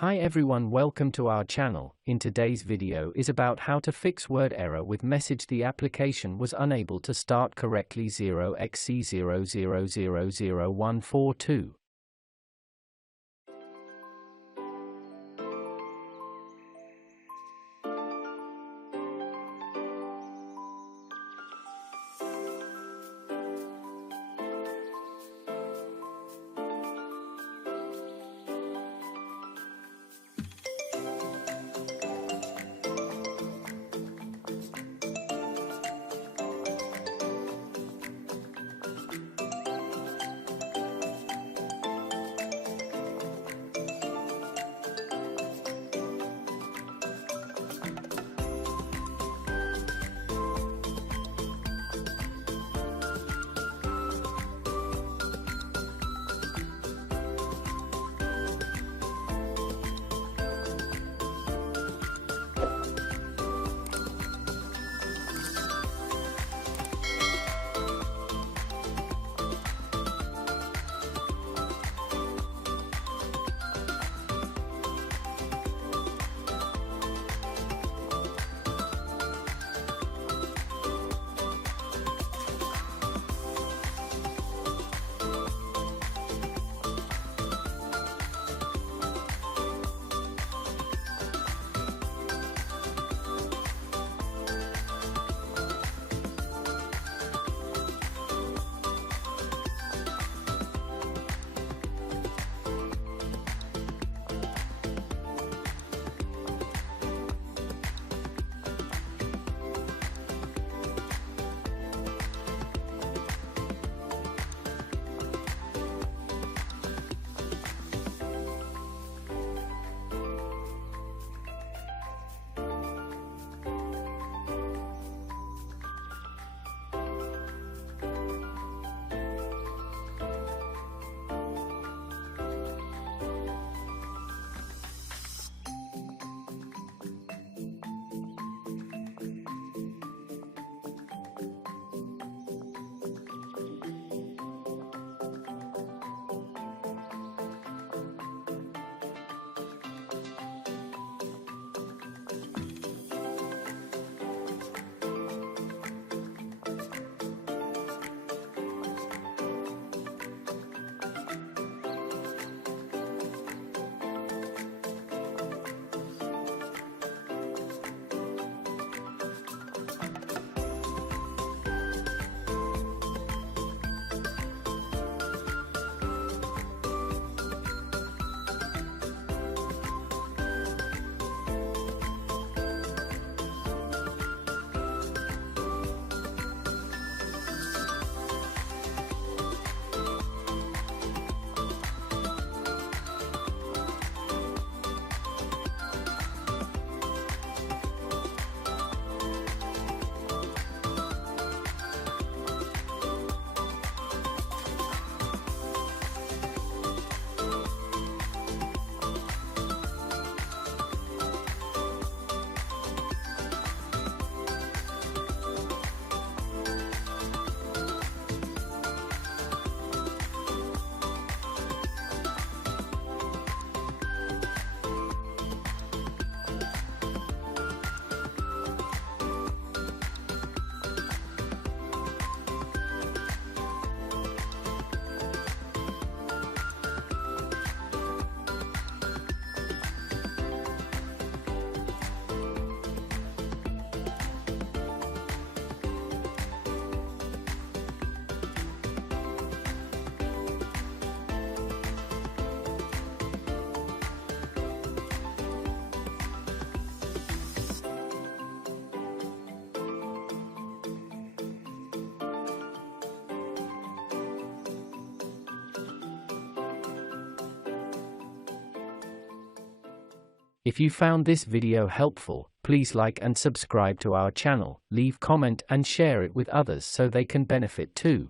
Hi everyone, welcome to our channel. In today's video is about how to fix word error with message the application was unable to start correctly 0xc0000142. If you found this video helpful, please like and subscribe to our channel, leave comment and share it with others so they can benefit too.